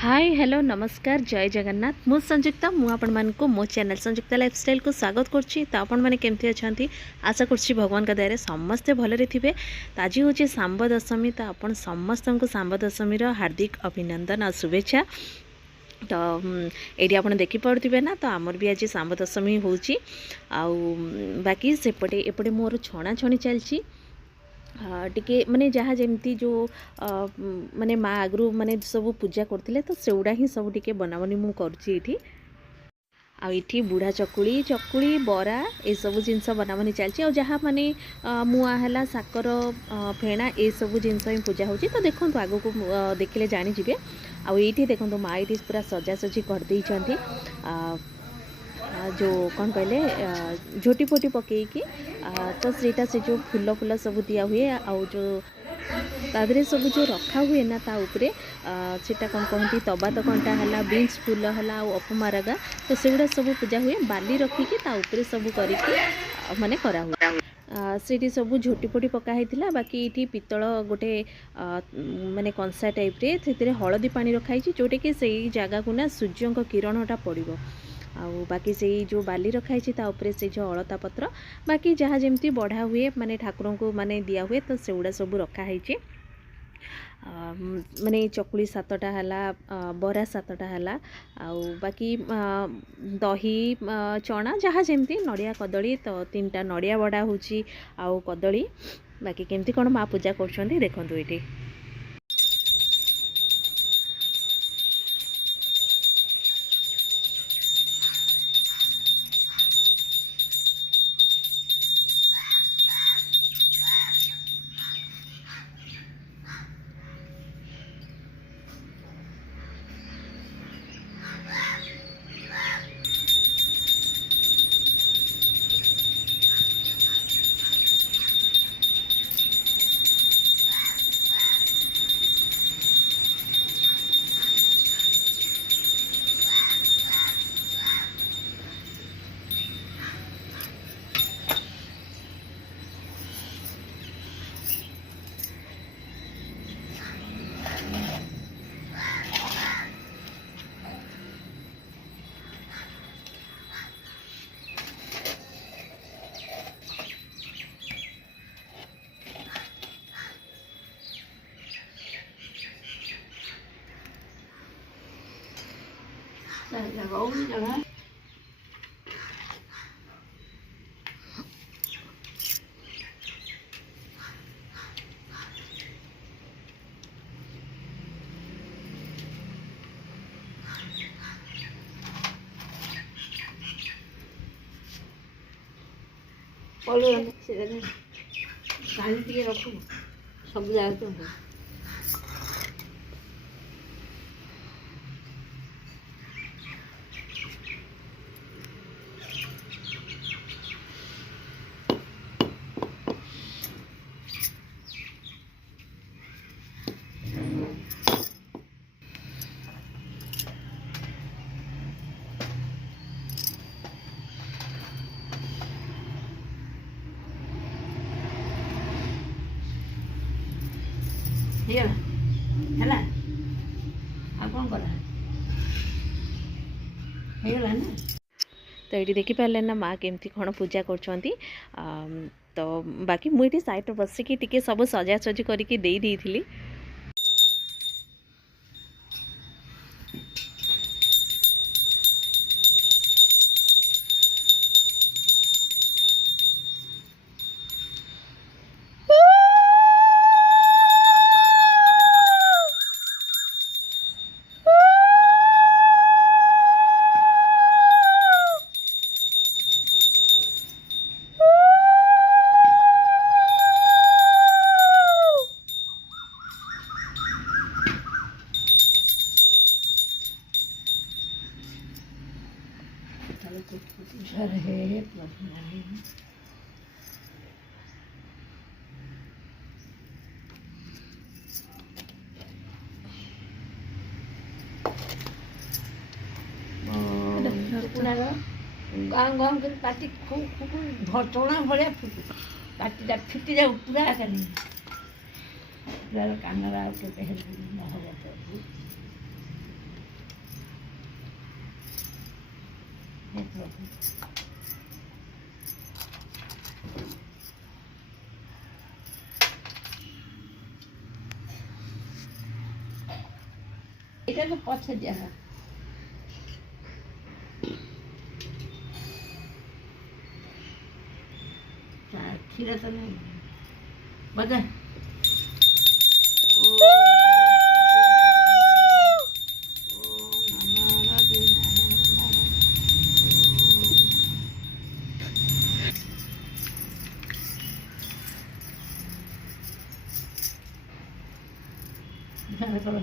Hi hello नमस्कार जय जगन्नाथ मु संयुक्ता मु आपण मानक मो चैनल संयुक्ता लाइफस्टाइल को स्वागत करछि। तो आपण माने केमती अछंती आशा करछि भगवान का दया रे समस्ते भलरे थिबे। तो आज होछि सांब दशमी। तो आपण समस्त को सांब दशमी रो हार्दिक अभिनंदन और शुभेच्छा। तो ये आप देखी पारे ना। तो आमर भी आज सांब दशमी होछि आउ बाकी सेपटे एपटे मोर छणा छणी चलछि टिके माने जहाँ जमती जो माने माँ आगु माने सब पूजा करते तो सेगुड़ा ही सब टिके बनाबनी मु करुँची। आठी बुढ़ा चकुली चकुली बरा ये सब जिनस बनाबनी चलती जहाँ माने मुआ है साकर फेणा ये सब जिनस ही पूजा होची। तो देखो आग को देखिले जानीजे आईटी देखो माँ ये पूरा सजासजी करदे जो कौन कहले झोटी फोटी पकईकी तो सेटा से जो फूल फूल सब दिया हुए आउ जो तादरे सब जो रखा हुए ना ता उपरे सेटा कौन कहती तबा तो कंटा है बीन्स फूल है अपमारगा तो सेगुड़ा सब पूजा हुए बाली रखिकी ता उपरे सब करके माने करा हुआ सेठी सब झोटी फोटी पका होता। बाकी ये पितल गोटे माने कंसा टाइप रे से हलदी पानी रखाई जोटा कि से जगह को ना सूर्य किरणटा पड़ो आउ बाकी से जो बाली रखाई उपरे से जो अलता पत्र बाकी जहाँ जमती बढ़ा हुए माने ठाकुर को माने दिया हुए तो सेगुड़ा सब रखाई माने चकुली 7टा है बरा 7टा है आउ बाकी दही चना जहाँ जमती नड़िया कदली तो 3टा नड़िया बड़ा होची आउ कदली बाकी केमती कौन माँ पूजा कर देखो ये là gỗ rồi đó. Boleh sini. Kali tiga aku. Sebelah tu. ହେଲା ଆଉ କ'ଣ କଲା ହେଇଗଲା ନା। तो ये देखिपारे ना माँ केमती कौन पूजा कर तो बाकी मुझे साइड बसिकी टिके सब सजासजी करके दे दी। गाँव गाँव के पार्टी खूब खूब चौड़ा भाया फुटू पार्टीटा फिटी जाऊ पूरा कानी पूरा कानरा के पहल न हो এটা তো পছে দেওয়া হয় ক্ষীরা তো নেই বাজা করো